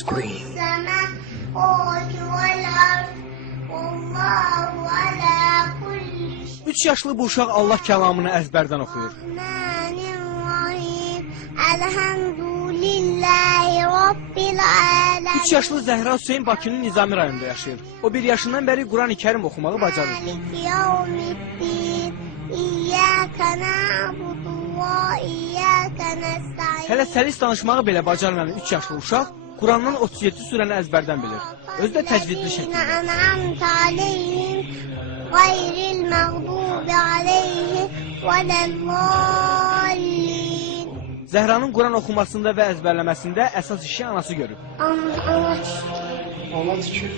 screen. 3 yaşlı bu uşaq Allah kəlamını əzbərdən oxuyur. 3 yaşlı Zəhra Hüseyin Bakının Nizami rayonunda yaşayır. O 1 yaşından bəri Quran-ı Kərim oxumağı bacarır. Hələ səlis danışmağı belə bacarmayan 3 yaşlı uşaq Qurandan 37 surəni əzbərdən bilir. Özü də təcvidli şəkildə. Zəhranın Quran oxumasında və əzbərləməsində əsas işi anası görüb. Ana tikir.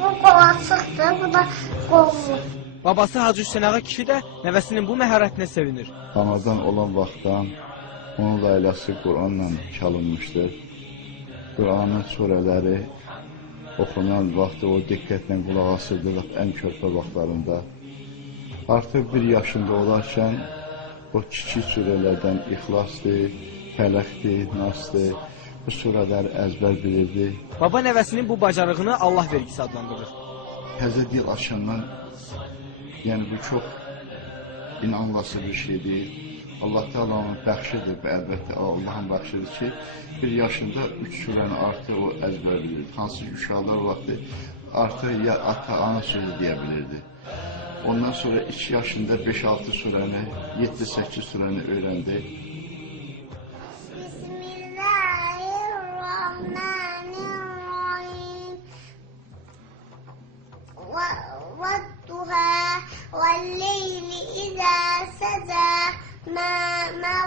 Bu qolasıqdır, bu da qollu. Babası Hacı Hüseyin Ağa kişi də nəvəsinin bu məharətinə sevinir. Anadan olan vaxtdan onun ailəsi Quranla çalınmışdır. Quranın surələri oxunan vaxtı o diqqətlə qulaq asırdı ən körpə vaxtlarında. Artıq 1 yaşında olarkən o kiçik surələrdən İxlasdır, Fələqdir, Nasdır, bu surələri əzbər bilirdi. Baba nəvəsinin bu bacarığını Allah vergisi adlandırır. Təzə dil açandan, yəni bu çox inanılası bir şeydir. Allah Teala'nın bəxşidir və əlbəttə Allahın bəxşidir ki, 1 yaşında 3 surəni artıq o əzbər bilirdi. Hansı ki, uşaqlar vaxtı artıq ya ata-ana sözü deyə bilirdi. Ondan sonra 2 yaşında 5-6 surəni, 7-8 surəni öyrəndi. Bismillahirrahmanirrahim. Vadduha velleyli izâ səcə ma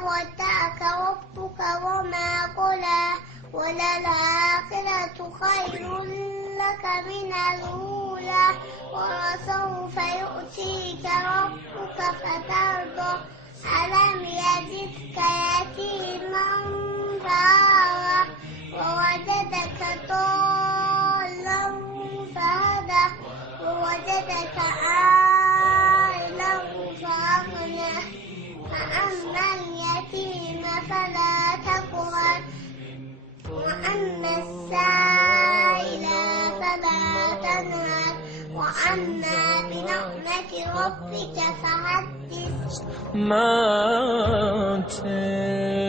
vadda'aka rabbuka və ma qala və lel-âxiratu xayrun laka minel ūlâ və lesawfe yu'tika rabbuka feterda alam yecidke yetimen fa'ağâ ve vecedeke dâllen fehedâ ve vecedeke âilen feaghnâ فأما اليتيم فلا تقهر وأما السائل فلا تنهر وأما بنعمة ربك فحدث. 3 yaşlı bu uşaq Allah kəlamını əzbərdən oxuyur. 3 yaşlı Zəhra Hüseyin Bakının Nizami rayonunda yaşayır. O 1 yaşından bəri Quran-ı Kərim oxumağı bacarır. Hələ səlis danışmağı belə bacarmayan 3 yaşlı uşaq Qurandan 37 surəni əzbərdən bilir. Özü də təcvidli şəkildə. ما